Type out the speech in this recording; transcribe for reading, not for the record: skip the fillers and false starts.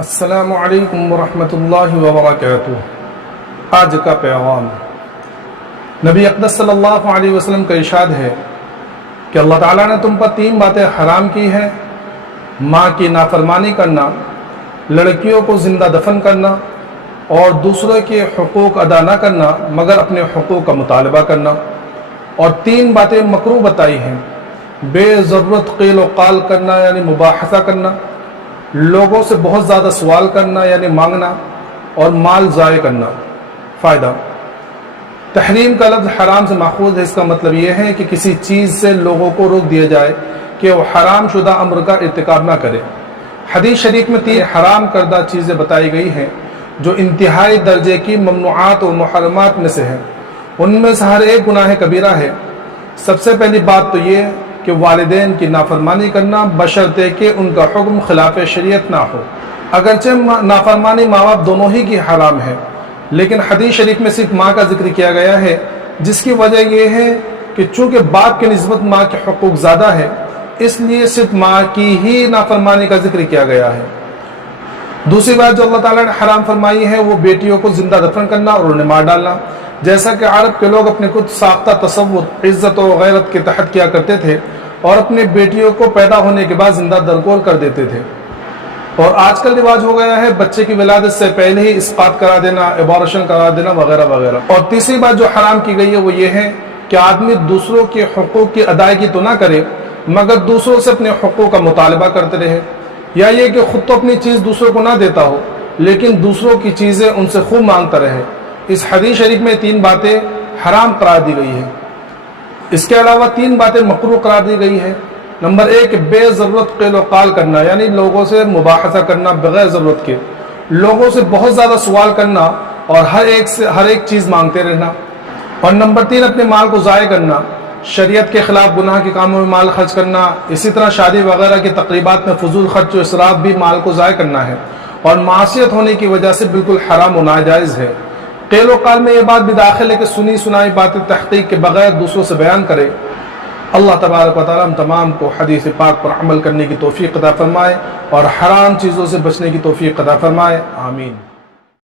السلام علیکم ورحمۃ اللہ وبرکاتہ۔ آج کا پیغام نبی اقدس صلی اللہ علیہ وسلم کا ارشاد ہے کہ اللہ تعالیٰ نے تم پر 3 باتیں حرام کی ہیں: ماں کی نافرمانی کرنا، لڑکیوں کو زندہ دفن کرنا اور دوسروں کے حقوق ادا نہ کرنا مگر اپنے حقوق کا مطالبہ کرنا۔ اور 3 باتیں مکروہ بتائی ہیں: بے ضرورت قیل و قال کرنا یعنی مباحثہ کرنا، لوگوں سے بہت زیادہ سوال کرنا یعنی مانگنا، اور مال ضائع کرنا۔ فائدہ: تحریم کا لفظ حرام سے ماخوذ ہے۔ اس کا مطلب یہ ہے کہ کسی چیز سے لوگوں کو روک دیا جائے کہ وہ حرام شدہ امر کا ارتکاب نہ کرے۔ حدیث شریف میں 3 حرام کردہ چیزیں بتائی گئی ہیں جو انتہائی درجے کی ممنوعات و محرمات میں سے ہیں۔ ان میں سے ہر ایک گناہ کبیرہ ہے۔ سب سے پہلی بات تو یہ کہ والدین کی نافرمانی کرنا بشرطے کہ ان کا حکم خلاف شریعت نہ ہو۔ اگرچہ نافرمانی ماں باپ دونوں ہی کی حرام ہے، لیکن حدیث شریف میں صرف ماں کا ذکر کیا گیا ہے، جس کی وجہ یہ ہے کہ چونکہ باپ کی نسبت ماں کے حقوق زیادہ ہے، اس لیے صرف ماں کی ہی نافرمانی کا ذکر کیا گیا ہے۔ دوسری بات جو اللہ تعالیٰ نے حرام فرمائی ہے وہ بیٹیوں کو زندہ دفن کرنا اور انہیں مار ڈالنا، جیسا کہ عرب کے لوگ اپنے خود ساختہ تصور عزت و غیرت کے تحت کیا کرتے تھے اور اپنے بیٹیوں کو پیدا ہونے کے بعد زندہ درگور کر دیتے تھے۔ اور آج کل رواج ہو گیا ہے بچے کی ولادت سے پہلے ہی اسقاط کرا دینا، ابارشن کرا دینا وغیرہ وغیرہ۔ اور تیسری بات جو حرام کی گئی ہے وہ یہ ہے کہ آدمی دوسروں کے حقوق کی ادائیگی تو نہ کرے مگر دوسروں سے اپنے حقوق کا مطالبہ کرتے رہے، یا یہ کہ خود تو اپنی چیز دوسروں کو نہ دیتا ہو لیکن دوسروں کی چیزیں ان سے خوب مانگتا رہے۔ اس حدیث شریف میں 3 باتیں حرام قرار دی گئی ہیں۔ اس کے علاوہ 3 باتیں مکروہ قرار دی گئی ہیں۔ نمبر 1، بے ضرورت قیل و قال کرنا، یعنی لوگوں سے مباحثہ کرنا بغیر ضرورت کے، لوگوں سے بہت زیادہ سوال کرنا اور ہر ایک چیز مانگتے رہنا۔ اور نمبر 3، اپنے مال کو ضائع کرنا، شریعت کے خلاف گناہ کے کاموں میں مال خرچ کرنا، اسی طرح شادی وغیرہ کی تقریبات میں فضول خرچ و اسراف بھی مال کو ضائع کرنا ہے اور معصیت ہونے کی وجہ سے بالکل حرام و ناجائز ہے۔ قیل و قال میں یہ بات بھی داخل ہے کہ سنی سنائی باتیں تحقیق کے بغیر دوسروں سے بیان کرے۔ اللہ تبارک و تعالیٰ ہم تمام کو حدیث پاک پر عمل کرنے کی توفیق عطا فرمائے اور حرام چیزوں سے بچنے کی توفیق عطا فرمائے، آمین۔